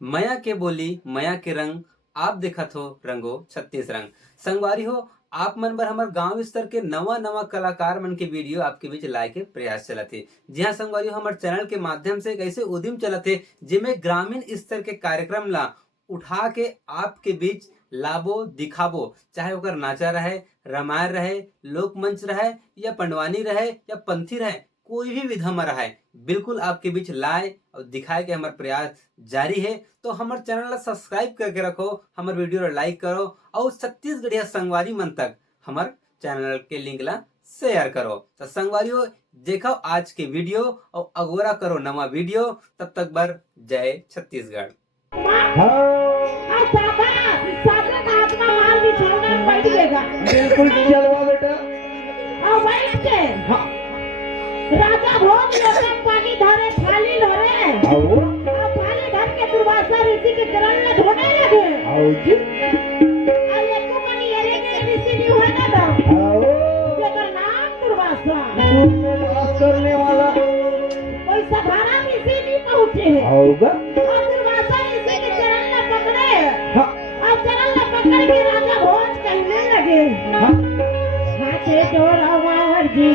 मया के बोली मया के रंग आप देखत हो रंगो 36 रंग। संगवारी हो आप मन बर हमार गांव स्तर के नवा नवा कलाकार मन के वीडियो आपके बीच लाए के प्रयास चलत है। जी हाँ संगवारी हो, हमार चैनल के माध्यम से एक ऐसे उद्यम चलत है जिसमें ग्रामीण स्तर के कार्यक्रम ला उठा के आपके बीच लाबो दिखाबो, चाहे ओकर नाचा रहे, रामायण रहे, लोकमंच रहे या पंडवानी रहे या पंथी रहे, कोई भी विधा में रहे, बिल्कुल आपके बीच लाए और दिखाए के हमार प्रयास जारी है। तो हमारे चैनल ला सब्सक्राइब करके रखो, हमारे वीडियो ला लाइक करो और छत्तीसगढ़िया संगवारी मन तक हमारे चैनल के लिंक ला शेयर करो। तो संगवारियों देखो आज के वीडियो और अगोरा करो नवा वीडियो। तब तक बर जय छत्तीसगढ़। बिल्कुल चलवा बेटा। राजा भोज लोटन पानी धरे थाली धरे थाली धर के दुर्वासा ऋषि के चरण में धोने लगे। एको मनी अरे के ऋषि नहीं हुआ ना था, जेकर नाम दुर्वासा करने वाला कोई साधारण ऋषि नहीं पहुंचे है। और दुर्वासा ऋषि के चरण में पकड़े और चरण में पकड़ के राजा भोज कहने लगे, हाथे जोड़ा वावर जी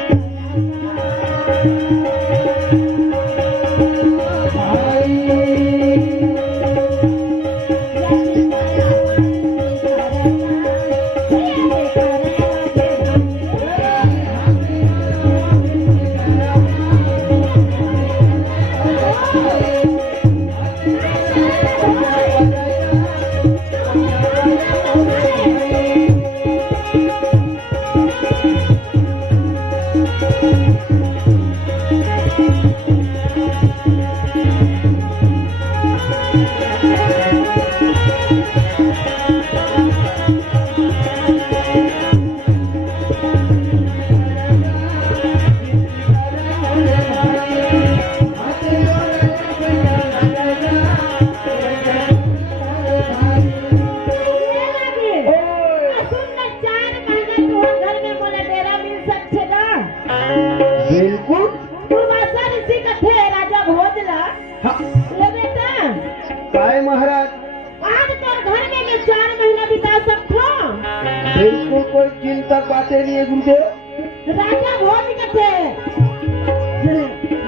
महाराज आज तो घर में मैं 4 महीना बिता सकता। बिल्कुल कोई चिंता बातें नहीं है गुरुदेव। राजा भोज कथे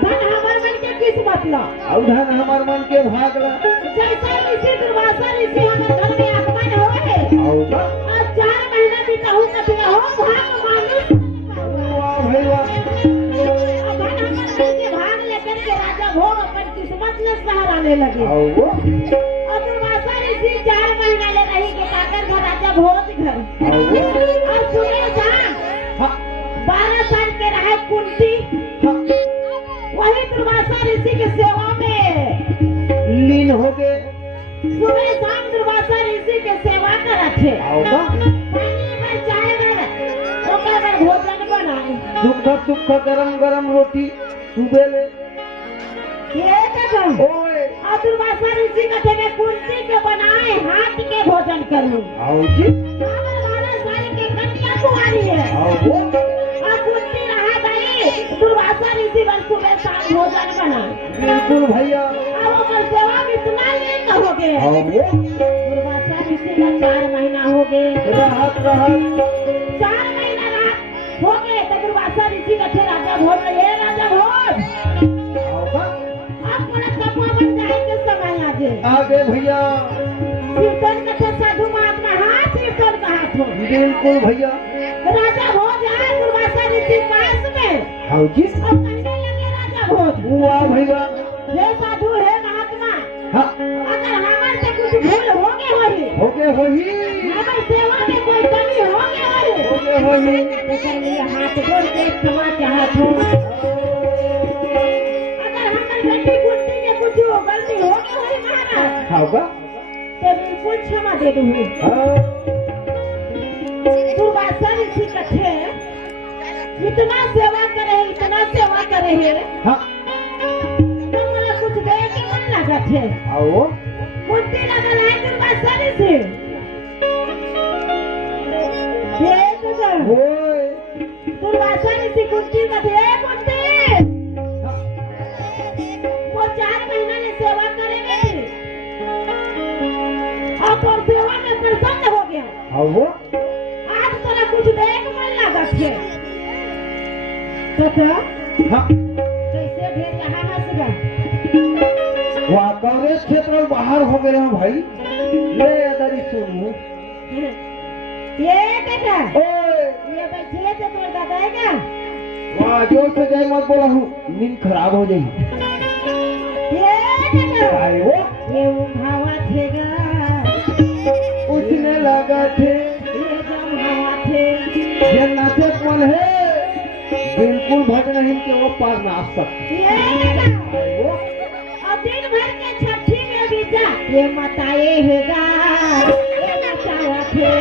धन हमार मन के किस मतलब और धन हमार मन के भाग ला। जैसा ऋषि दुर्वासा ऋषि हमारे घर में आगमन होए और 4 महीना बिताऊं कथे हो भाग मानुष। वाह भाई वाह। धन हमार मन के भाग लेकर के राजा भोज अपन किस्मत में सहराने लगे। और दुर्वासा ऋषि 4 महीना ले रही के काकर घर राजा भोज घर और सुने शाम 12 साल के रहे कुंती वही दुर्वासा ऋषि की सेवा में लीन हो गए। सुबह शाम दुर्वासा ऋषि के सेवा करत थे। पानी में चाय में ओकर में भोजन बनाए सुख गरम गरम रोटी सुबह ले ये कसम और दुर्वासा ऋषि का थे कुंती के बनाए हाथ के भोजन करूं। 12 साल के कन्या कुमारी है और कुंती रहा गई दुर्वासा ऋषि बन सुबह शाम भोजन बनाए। बिल्कुल भैया। अब ओकर सेवा में इतना लीन हो गए। दुर्वासा ऋषि का 4 महीना हो गए। राहत 4 महीना रात हो गए तो दुर्वासा ऋषि का थे राजा भोज ये राजा भोज आप पूरा तपवा बन जाए के समय आगे भैया। कीर्तन कथे साधु महात्मा हाथ कीर्तन का हाथ हो। बिल्कुल भैया। राजा भोज आए दुर्वासा ऋषि पास में और कहने लगे राजा भोज वाह भैया। हे साधु हे महात्मा अगर हमारे से कुछ भूल हो गए वही हमारे सेवा में कोई कमी हो गए वही इसलिए हाथ जोड़ के क्षमा चाहत हूँ। अगर हमारे बेटी कुंती में कुछ गलती हो गई महाराज होगा तो बिल्कुल क्षमा दे दूंगी। दुर्वासा ऋषि कथे इतना सेवा करे है तो मुझे कुछ दे के मन लगा थे आओ कुंती लगल है दुर्वासा ऋषि दुर्वासा ऋषि कुंती कथे कुंती वो 4 महीना ने सेवा करेंगे और तोर सेवा में प्रसन्न हो गया हाँ वो आज तोरा कुछ देख मन लागत है तो क्या हाँ कैसे भेज यहाँ हंसगा कांग्रेस क्षेत्र में बाहर हो गए हैं भाई ले अदरी सुनू ये बेटा ओए ये बैठे थे तोर दादा है क्या वाह जोर से जय मत बोला हूँ नींद खराब हो जाएगी ये बेटा भाई वो ये उठावा थेगा उठने लगा थे ये जमावा थे ये नाचे पल है बिल्कुल भजन हिंद के वो पार नाच सकते ये बेटा भाई वो और दिन भर के छठी में बीता ये मताए हैगा ये नचावा थे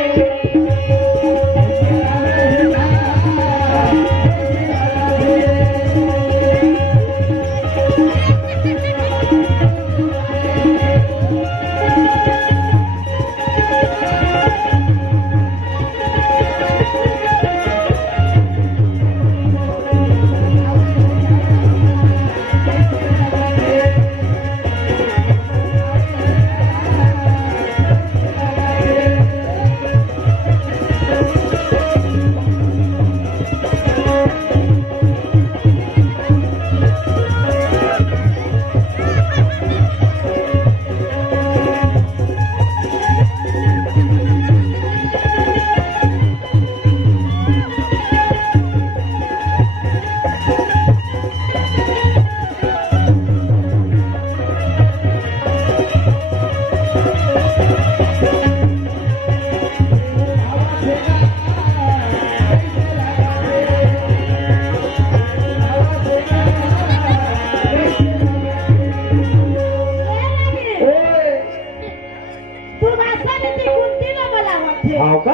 हाँ का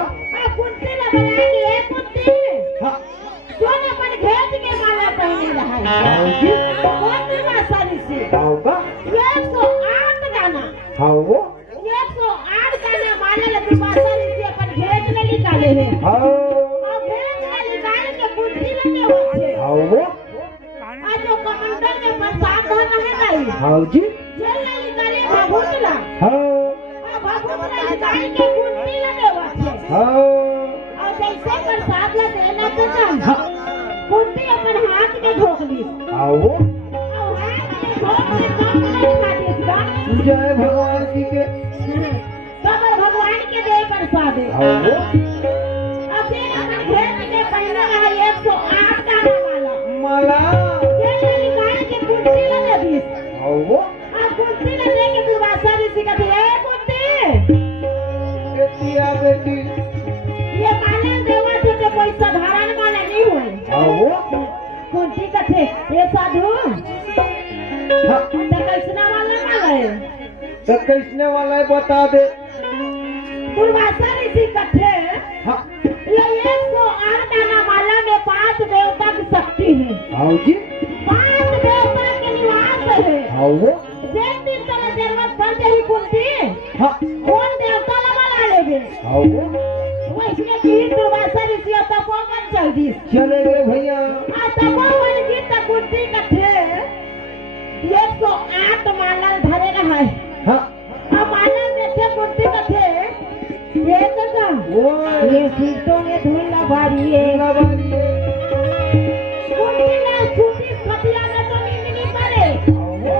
कुंती ना बना के ये कुंती हाँ कौन अपन घेज के माला पहने रहा है हाँ जी कौन आसानी से हाँ का 108 गाना हाँ वो 108 गाना माला लगी आसानी से अपन घेज में निकाले हैं हाँ और घेज में निकाल के कुंती लगे होते हाँ वो आज जो कमंडल में प्रसाद होना है नहीं हाँ जी जेल में निकाले भभूतला हाँ भभूतला निकाल के कुंती लगे होते हाँ और जैसे प्रसाद ला देना तो ना कुंती अपन हाथ के ढोक ली हाँ वो और हाथ के ढोक के कम नहीं खा देगा जय भगवान जी के कबर भगवान के दे प्रसाद हाँ वो अब फिर अपन घेर के पहना है 108 गाना वाला माला जेल में निकाल के कुंती लगे दी हाँ वो अब कुंती लगे के दुर्वासा ऋषि का दिया कुंती बेटिया बेटी ये माला देवा थे तो कोई साधारण माला नहीं हुए हाँ वो कुंती का थे ये साधु हाँ तो कैसना वाला माला है तो किसने वाला है बता दे दुर्वासा ऋषि का थे हाँ ये 108 गाना माला में 5 देवता की शक्ति है हाँ जी 5 देवता के निवास है हाँ वो जिस दिन तेरा जरूरत पड़ जाएगी कुंती हाँ कौन देवता लगा लेगे हाँ वो वो इसमें तीन दुर्वासा ऋषि तपोवन चल दी चले गए भैया तपोवन की कुंती का थे 108 माला धरेगा है हाँ अब माला देखे कुंती का थे ये का वो ये सीटों में धूल लबारी है लबारी है कुंती ना सूती खटिया में तो नींद नहीं पड़े हाँ वो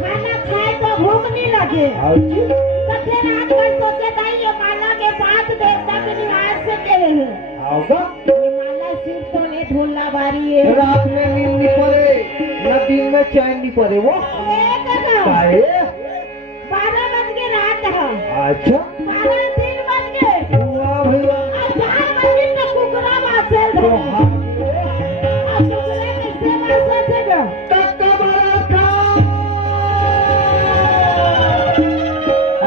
खाना खाए तो भूख नहीं लगे हाँ जी कथे रात भर सोचे था ये माला के 5 देवता के निवास से के हैं हाँ का ये माला सीटों में धूल लबारी है रात में नींद नहीं पड़े न दिन में चैन नहीं पड़े वो एक का काहे 12 बज के रात है अच्छा 12 3 बज के वाह भैया और 4 बजे तक कुकरा बासेल तो धरे हाँ और कुकरे कैसे बासे थे तक का बड़ा काम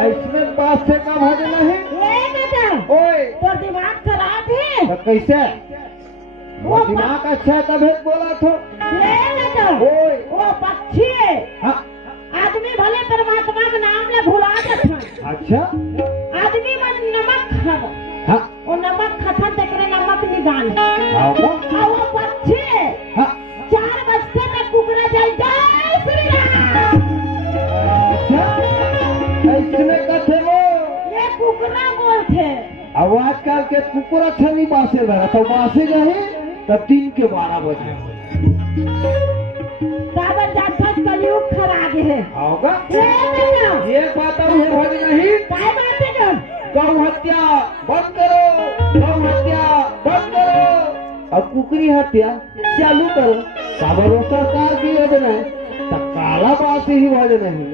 इसमें पास से का भजन है ये बेटा ओए तो दिमाग खराब है तो कैसे वो दिमाग अच्छा है तभी बोला तो ये बेटा ओए वो पक्षी है हाँ आदमी भले परमात्मा का नाम ले भुला जाता अच्छा आदमी मन नमक खावा हाँ वो नमक खतन तक नमक निकाल हाँ और वो पक्षी है हाँ 4 बजते तक कुकरा जाए जय श्री राम अच्छा इसमें कथे वो ये कुकरा बोलते अब आजकल के कुकुर अच्छा नहीं बासे रहा तो बासे जाए तब 3 के 12 बजे काबर जात कलयुग खराब है आओगा ये एक बात और है भज नहीं काय बात है कर गौ हत्या बंद करो, गौ हत्या बंद करो और कुकरी हत्या चालू करो। काबर सरकार की योजना है तो काला बात ही भज नहीं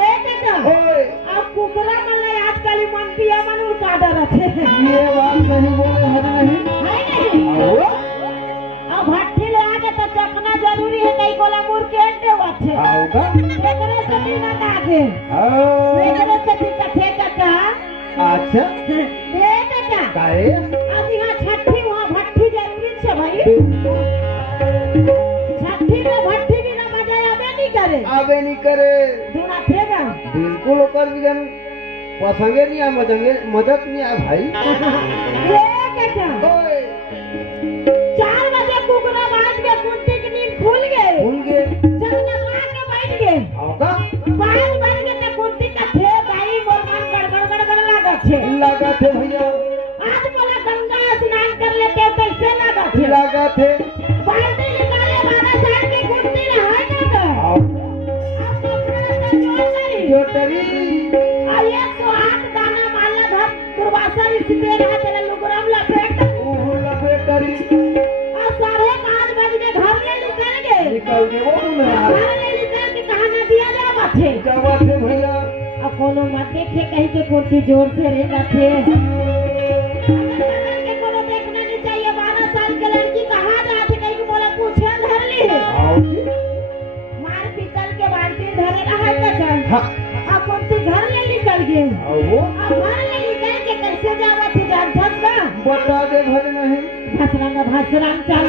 ये बेटा ओए अब कुकरा मन आजकल मंतिया मन उतार रखे ये बात नहीं बोले भज नहीं है नहीं आओ अब भट्टी ले आगे तो चखना जरूरी है कई कोला मुर के अंडे वाथे आओगा एकरे से भी ना लागे आओ एकरे से भी कथे कथा अच्छा ये बेटा काहे आज यहाँ छठी वहाँ भट्टी जरूरी है भाई छठी में भट्टी भी ना मजा आवे नहीं करे आवे नहीं करे दूना ठेगा बिल्कुल ओकर भी जन पसंगे नहीं आ मदद नहीं आ भाई ये बेटा ओए 4 बजे कुकरा बाज के कुंती की नींद खुल गए भूल गए जब नहा के बैठ गए आओगा 5 बज के तो कुंती का थे दाई मोर मन गड़बड़ लगा छे लगा थे भैया आज बोला गंगा स्नान कर लेते तो इससे लगा छे लगा थे बाल्टी निकाले 12 साल की कुंती नहाए ना गए आओ अब तो जो तरी आये तो 8 दाना माला धर दुर्वासा ऋषि पे रहा तेरे लुगरम लपेट ओह लगे तरी और 5:30 बज के घर में निकल गए निकल गए वो ना घर में निकल के कहा ना दिया जावा थे जावा थे भैया अब कोनो मत देखे कहीं के कुर्ती जोर से रहेगा थे के कोनो देखना नहीं चाहिए 12 साल के लड़की कहाँ जा थे कहीं को बोला पूछे धर ली आओ जी मार पीतल के बाल्टी धरे रहा है चल हाँ अब कुर्ती घर ले निकल गए आओ वो अब घर ले निकल के कैसे जावा थे जान का बता दे भज नहीं भसरंग चल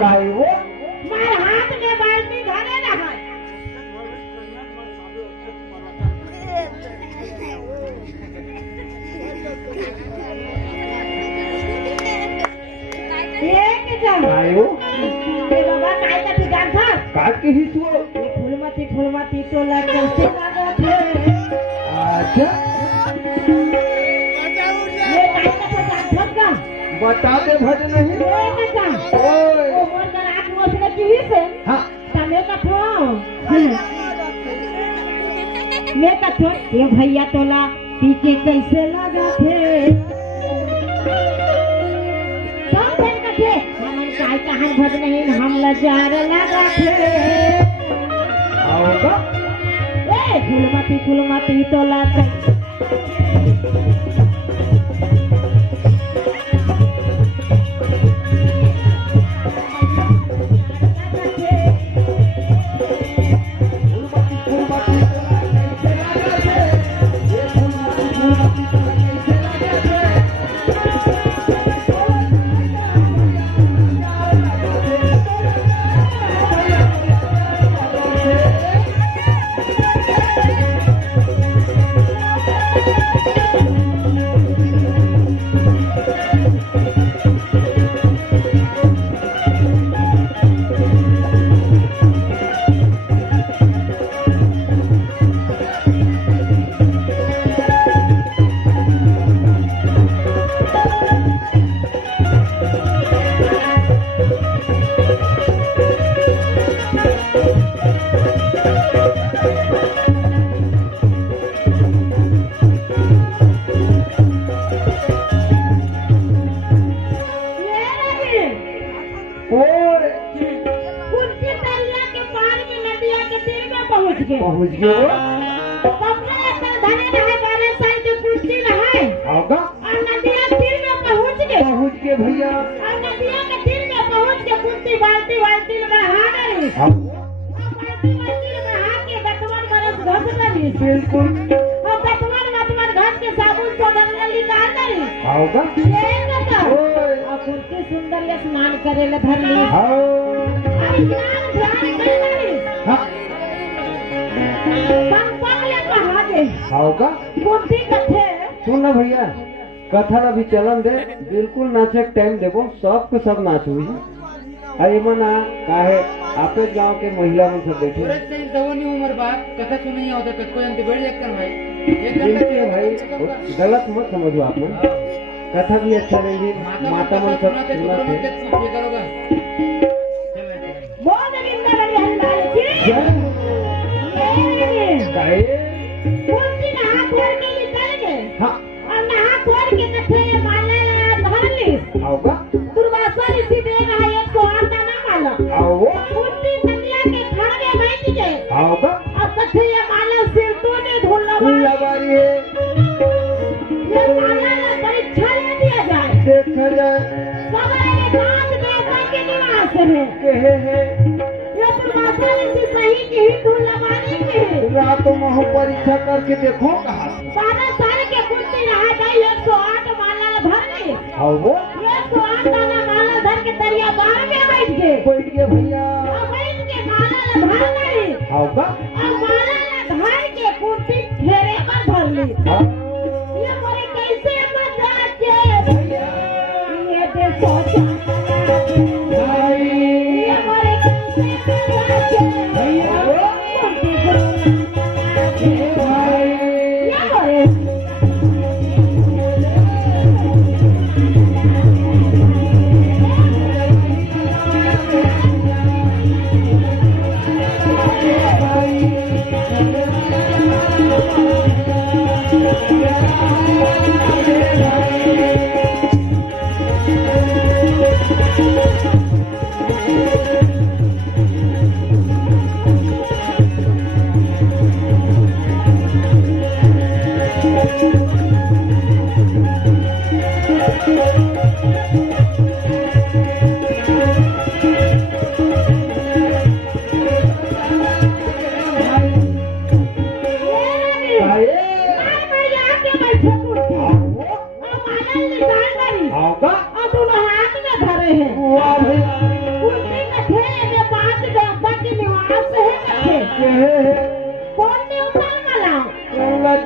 काहे वो मार हाथ में बाल्टी धरे रहा एक जन काहे वो ए बाबा काय का ठिकान था काट के हिसो फूलमती तो लग कैसे लगा थे अच्छा ये काय का ठिकान था बता दे भज नहीं ये बेटा ओए ओ मोर का 8 वर्ष का टीवी से हाँ तमे का थो मैं का थो ये भैया तोला पीछे कैसे लगा थे सब दिन का थे हमन काय कहां भज नहीं हम लजार लगा थे आओगा ए फूलमती तोला पहुँच गए कपड़ा इतना धने रहे 12 साल के कुर्सी रहे होगा और नदिया तीर में पहुँच गए भैया और नदिया के तीर में पहुँच के कुर्सी बाल्टी बाल्टी में बहा गई हाँ, बाल्टी बाल्टी में बहा के दतवन बरस घस गई बिल्कुल और दतवन घस के साबुन से गंगा निकाल गई होगा ये कथा ओए, और कुर्सी सुंदर स्नान करे ले धर ली हाँ, और स्नान ध्यान कर ली हाँ, संपक ले बहा दे होगा कुर्सी कथे सुन ना भैया कथा अभी चलन दे बिल्कुल नाचे के टाइम देबो सबके सब नाच हुई अरे मना काहे आपे गांव के महिला में सब बैठे सूरज से दवनी उम्र बात कथा सुनी होता तो कोई अंत बैठ जाता भाई एक बिल्कुल भाई गलत मत समझो आप लोग कथा भी अच्छा रहेगी माता मन सब सुना थे बोल गोविंद बड़ी हलवाई की ये काहे कुर्सी नहा खोल के निकल गए हाँ और नहा खोल के कथे ये माला धर ली होगा दुर्वासा ऋषि दे रहा है 108 दाना माला आओ कुर्सी नदिया के खड़ में बैठ गए होगा और कथे ये माला सिर तो ने धुल्ला फूला बारी है ये माला ना परीक्षा ले दिया जाए देखा जाए सवाल ये पांच देवता के निवास है कहे है ये दुर्वासा ऋषि सही की ही धुल्ला मारी की है रातों में हम परीक्षा करके देखो कहा 12 साल के कुर्सी रहा गई 108 माला धर ली आओ 108 दाना माला धर के दरिया बाहर में बैठ गए बैठ गए भैया और बैठ के माला धर ली होगा और माला धर के कुर्सी घेरे पर धर ली हाँ ये मोरे कैसे मजाक के ये देखो भाई ये मोरे कैसे मजाक के भैया कुर्सी ये मोरे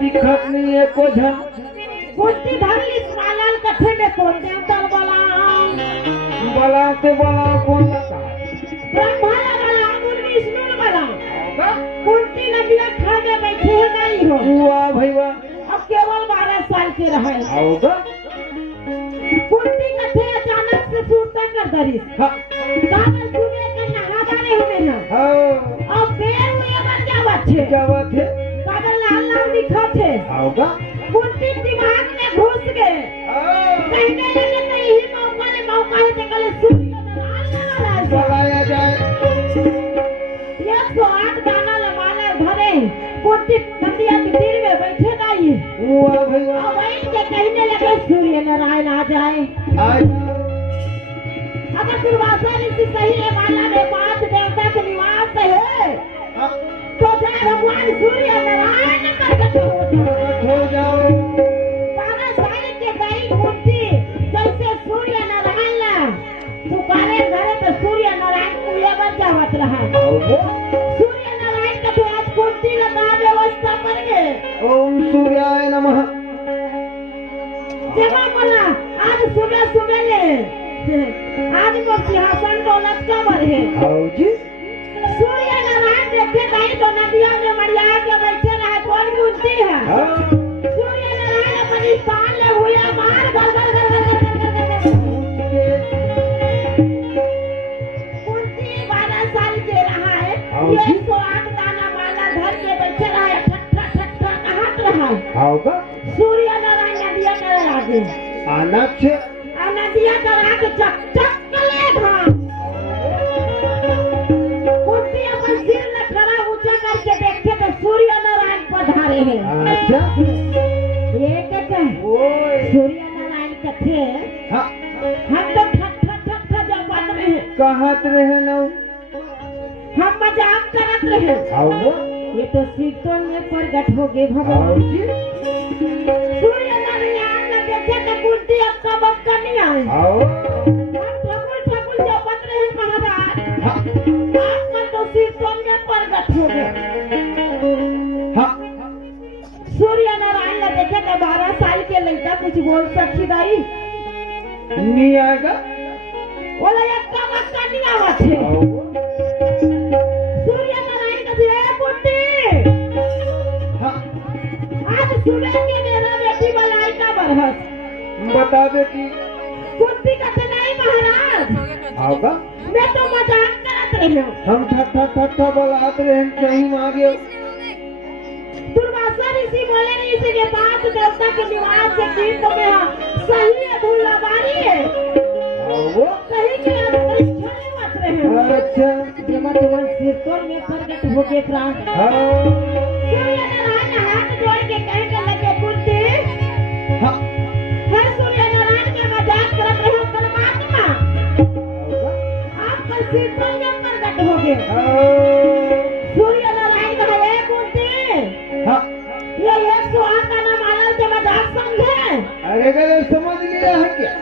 दिखत नहीं है को झन कुर्सी धर ली मालाल कथे में कौन देवता बोला बलाते बला कौन बता ब्रह्मा वाला विष्णु वाला कुर्सी नदिया खा में बैठे नहीं हो वाह भाई वाह अब केवल 12 साल के रहे आओगा कुर्सी कथे अचानक से सूरता कर दरी हाँ कागज सुबह के नहावाने हमें ना हाँ अब पैर में बन क्या बात है क्या बात है कागज लाल लाल दिखा थे आओगा कुर्सी दिमाग में घुस गए कहने लगे तो यही मौका है तो कल सूर्य नारायण बलाया जाए 108 दाना लमाना धरे कुर्सी नदिया के तीर में बैठे गई वाह भाई वाह और बैठ के कहने लगे सूर्य नारायण आ जाए अगर दुर्वासा ऋषि सही है माला में 5 देवता के निवास है तो जय भगवान सूर्य नारायण प्रकट हो जाओ 12 साल के गई कुर्सी जैसे सूर्य नारायण पुकारे घरे तो सूर्य नारायण को ये बन जावत रहा सूर्य नारायण का तो आज कुर्सी लगा व्यवस्था कर गए ओम सूर्याय नमः जमा बोला आज सुबह सुबह ले आज को सिंहासन दौलत का बर है आओ जी सूर्य नारायण देखे गई तो नदिया में मरिया के बैठे रहे कौन कुर्सी है हाँ सूर्य नारायण अपनी शान ले हुआ मार घर घर घर घर घर घर घर कुर्सी 12 साल के रहा है हाँ ये जी। 108 दाना माला धर के बैठे रहे ठट्ठा ठट्ठा कहत रहा आओगा सूर्य नारायण नदिया करे आगे आना छे नदिया करा के चक चक ले धाम कुर्सी अपन सिर में खड़ा ऊंचा करके देखे तो रहे हैं। अच्छा ये क्या ओए सूर्य नारायण कथे हाँ हम तो ठक ठक ठक ठक जब बात रहे हैं, कहत रहे न हम मजाक करत रहे। आओ ये तो शीतल में प्रकट हो गए आओ भगवान। जी सूर्य नारायण ने देखे तो कुर्ती अक्का बक्का नहीं आए। आओ हम ठाकुर ठाकुर जब बात रहे हैं महाराज, हाँ आप में तो शीतल में प्रकट हो गए। हाँ सूर्य नारायण ने देखे तो 12 साल के लड़का कुछ बोल सकती दाई, नहीं आएगा बोला अक्का बक्का नहीं आवत है। आओ सूर्य नारायण का जय कुर्ती हाँ आज सुबह के मेरा बेटी बलाई का बरहस बता दे कि कुर्ती का तो नहीं महाराज, आओगा मैं तो मजाक करत रही हूँ। हम ठट्ठा ठट्ठा बोलात रहे हैं कहीं मांगे दुर्वासा ऋषि बोले नहीं इसी के पास देवता के निवास से तीर्थ में सही अधूरा बारी है, आओ सही के परीक्षा में मत रहे। अच्छा जब तुम शीतल में प्रकट हो गए प्राण, हाँ सूर्य नारायण हाथ जोड़ के कहने लगे कुर्ती हाँ है सूर्य नारायण के मजाक करत रहे हो परमात्मा, आओगा आपका शीतल में प्रकट हो गए। आओ सूर्य नारायण कहे कुर्ती हाँ ये सुहाग का नाम आनंद से मजाक समझे, अरे गए समझ लिया है क्या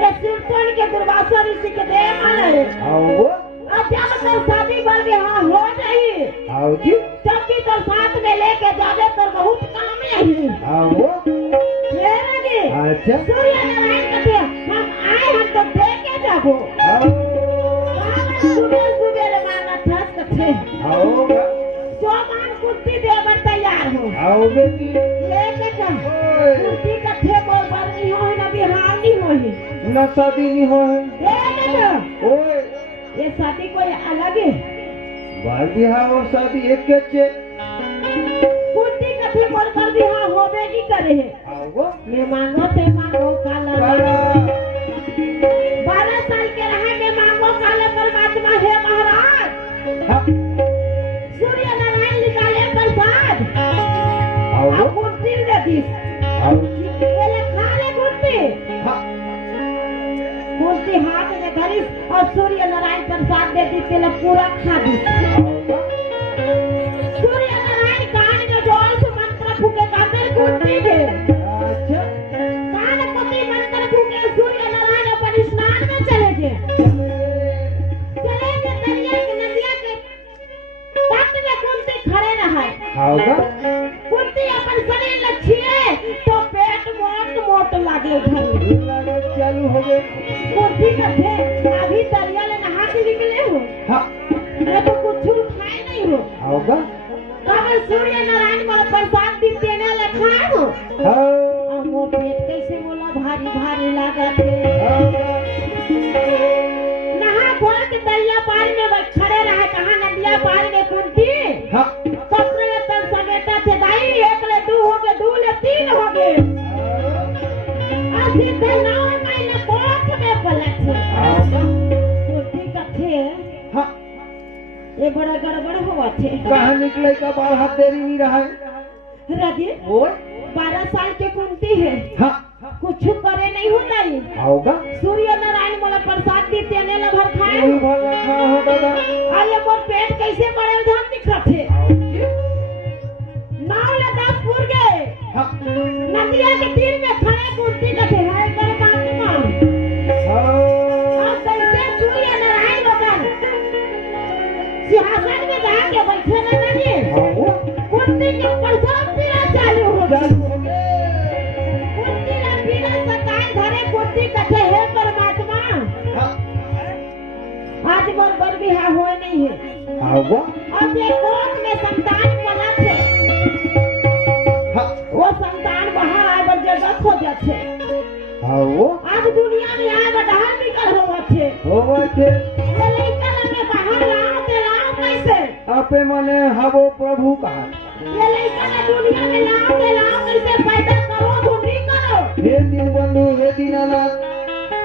ये शीतल के दुर्वासा ऋषि के दे माने। आओ अब जब तो शादी बर विवाह हो जाई, आओ जी तब भी तो साथ में लेके जावे तो बहुत काम यही आओ लगे। अच्छा सूर्य नारायण कहते हम आए हम तो दे के जाबो। आओ सुबह सुबह मांगा ठस कथे आओगा जो मान कुर्ती देवर तैयार हो आओ बेटी लेके जा। ओए कुर्ती कथे मोर पर नहीं हो ना बिहार नहीं होही ना शादी नहीं हो है ले जा। ओए ये शादी कोई अलग है, बाल बिहार और शादी एक के चे कुर्ती कथे मोर पर बिहार होबे नहीं करे है। आओ मैं मांगो ते मांगो काला काला 12 साल के रहे में मांगो काला परमात्मा है महाराज। हाँ सूर्य नारायण निकाले प्रसाद आओ अब कुर्सी दे दी आओ पहले खा ले कुर्सी। हाँ कुर्सी हाथ में धरी और सूर्य नारायण प्रसाद दे दी पहले पूरा खा दी। आओगा सूर्य नारायण कान में जोर से मंत्र फूके काकर कुर्सी दे अच्छा कान पति मंत्र फूके सूर्य नारायण अपन स्नान में चले गए। चले गए दरिया के नदिया के तट में कुर्सी खड़े रहा। आओगा कुर्सी अपन शरीर लच्छिए तो पेट मोट मोट लागे उठने। चालू हो गए कुर्सी कथे अभी दरिया ले नहा के निकले हो, हाँ मैं तो कुछ खाए नहीं हो। आओगा तब सूर्य नारायण मोर प्रसाद दी देने लखा हो हाँ और मोर पेट कैसे बोला भारी भारी लागत है। आओगा नहा खोल के दरिया पार में खड़े रहे कहा नदिया पार में कुर्सी हाँ पत्र तन समेटा थे दाई 1 ले 2 हो गए 2 ले 3 हो गए असी थे 9 महीने कोठ में पलट आओगा कुर्सी कथे हाँ ये बड़ा गड़बड़ हुआ थे। कहाँ निकले का बाल हाथ देरी नहीं रहा है राजे ओए 12 साल के कुंती है हाँ कुछ करे नहीं होता ही। आओगा सूर्य नारायण मोला प्रसाद दी तेने ला भर खाए यही भर रखा हो दादा आये मोर पेट कैसे बड़े धाम दिखत है। 9 ले 10 पूर गए हाँ नदिया के तीर में खड़े कुर्सी कथे है परमात्मा। हाँ अब कैसे सूर्य नारायण बगन सिंहासन में जाके बैठे न लगे आओ कुर्सी के ऊपर सब पीड़ा चालू हो गई। चालू हो गए कुर्सी ना पीड़ा सताए धरे कुर्सी कथे है परमात्मा। हाँ आज मोर बर बिहार होए नहीं है आओगा और ये कोख में संतान पला थे हाँ वो संतान बाहर आए बर जगह खोजत है। आओ आज दुनिया में आए बर बाहर निकल होवत है। हो गए ये लइका लगे बाहर लाओ ते लाओ कैसे आपे मने हवो प्रभु कहा ये लइका ने दुनिया में लाओ ते लाओ कैसे पैदा करो ढूंढी करो। हे दिन बंधु हे दीनानाथ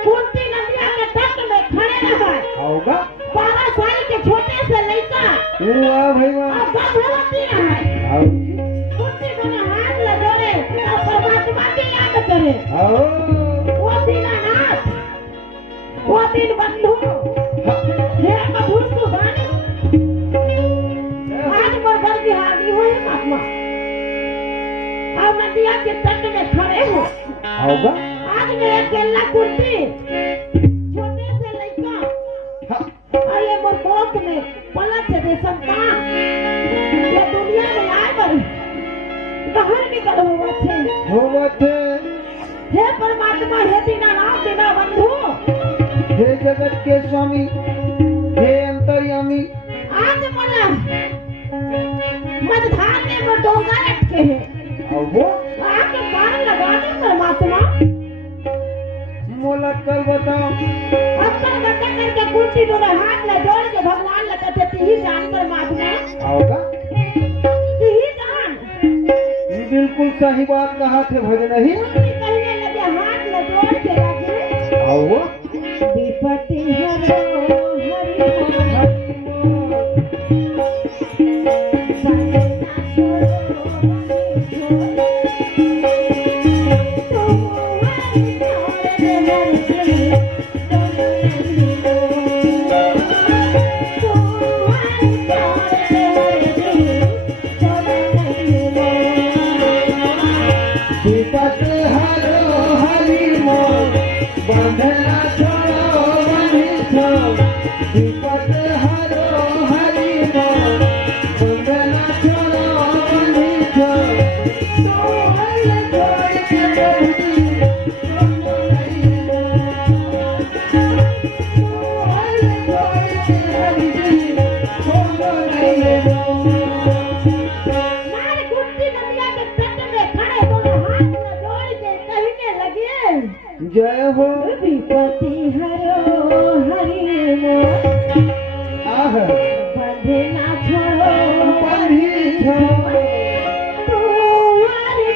कुर्सी नदिया के तट में खड़े रहा आओगा 12 साल के छोटे से लइका वाह भाई वाह और गर्भवती रहा आओ जी कुर्सी दोनों हाथ लजोड़े और परमात्मा की याद करे। आओ वो दीनानाथ, वो दीन बंधु, हे मधुसूदन, आज मोर घर की हानि हुई महात्मा। और नदिया के तट में खड़े हो। आओगा आज मैं अकेला कुर्सी, छोटे से लड़का, और ये मोर कोख में पलक दे संतान, ये दुनिया में आए बर बाहर निकल हुआ थे। होगा थे हे परमात्मा, हे दीनानाथ, दीना बंधु, हे जगत के स्वामी, हे अंतर्यामी। आज मला मझधार में वो डोंगा लटके है। आओ आके पार लगा दे परमात्मा। मोला कल बताओ अक्कल बता करके कुर्सी दोनों हाथ में जोड़ के भगवान लगाते थे ही जान परमात्मा। आओगा ही जान बिल्कुल सही बात कहा थे भजन ही। कुर्सी कहने लगे हाथ में जोड़ के लगे। आओ विपत्ति हरो हरि विपत हरो हरि मोर बंधना छोड़ो बंधिछो। विपत हरो हरि मोर बंधना छोड़ो बंधिछो। सोहल छोड़ के बंधी छोड़ो नहीं लो। सोहल छोड़ के बंधी छोड़ो नहीं लो। मार कुर्सी नदिया के तट में खड़े दोनों हाथ में जोड़ के कहने लगे। जय हो विपत्ति हरो हरि मोर आह बंधना छोड़ो बंधिछो। तुम्हारी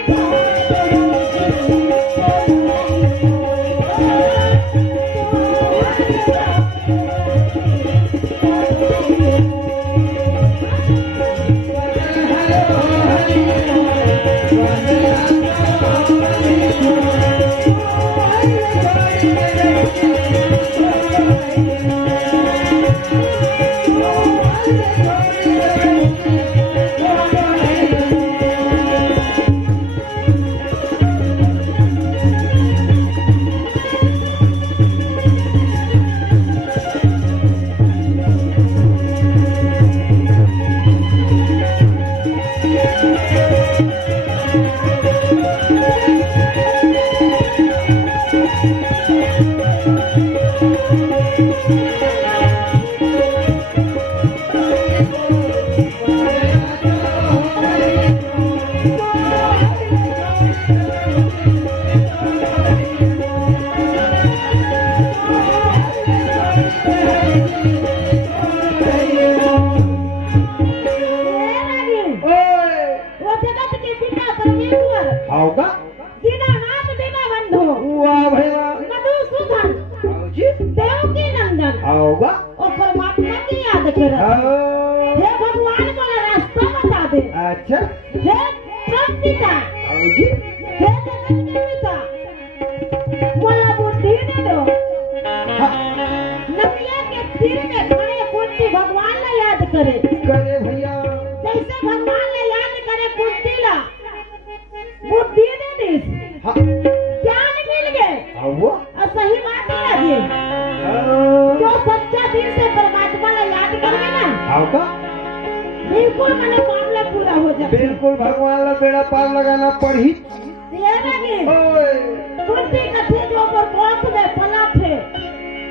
आओगा दीनानाथ, दीना बंधु, वाह भाई वाह। मधुसूदन, आओ जी देवकी नंदन आओगा और परमात्मा की याद कर। आओ हे भगवान को रास्ता बता दे। अच्छा हे प्रभु पिता, आओ जी हे जगत के पिता, मोला बुद्धि दे दो। हाँ, नदिया के तीर में खड़े कुर्सी भगवान ने याद करे। करे भैया जैसे भगवान ने याद करे कुर्सी ला बुद्धि दे दी, हाँ, ज्ञान मिल गए आओ और सही बात ही लगी। जो सच्चा दिल से परमात्मा ने याद करेंगे ना, आओगा बिल्कुल मैंने मामला पूरा हो जाए। बिल्कुल भगवान ला बेड़ा पार लगाना पड़ी। ये लगी ओए कुर्सी का थे जो पर कोख में पला थे,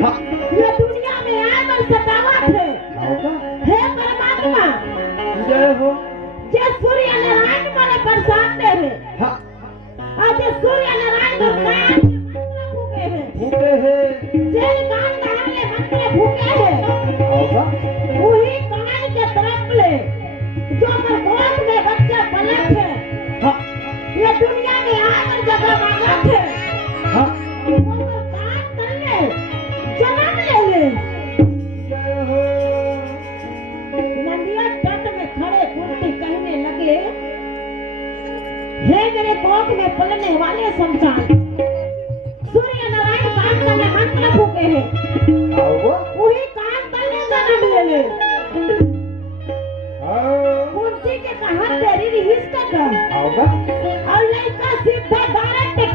हाँ, ये दुनिया में आए पर सतावा थे। आओगा हे परमात्मा, जय हो जे सूर्य नारायण माने प्रसाद दे रहे, हाँ, आज सूर्य नारायण भगवान मंत्र फूके हैं, भूखे है जे कान धारले मंत्र फूके हैं, आओगा वही कान के तरफ ले जो पर कोख में बच्चा पलक है। हाँ, ये दुनिया में आए पर जगह मांगा थे, हाँ, वो पर कान तले जन्म ले ले। जय हो नदिया तट में खड़े कुर्सी कहने लगे। हे मेरे कोख में पलने वाले संतान, सूर्य नारायण कान का में मंत्र फूके हैं, वही कान तले जन्म ले ले। कुंती के कहा तेरी रिश्ता का, और लड़का सीधा डायरेक्ट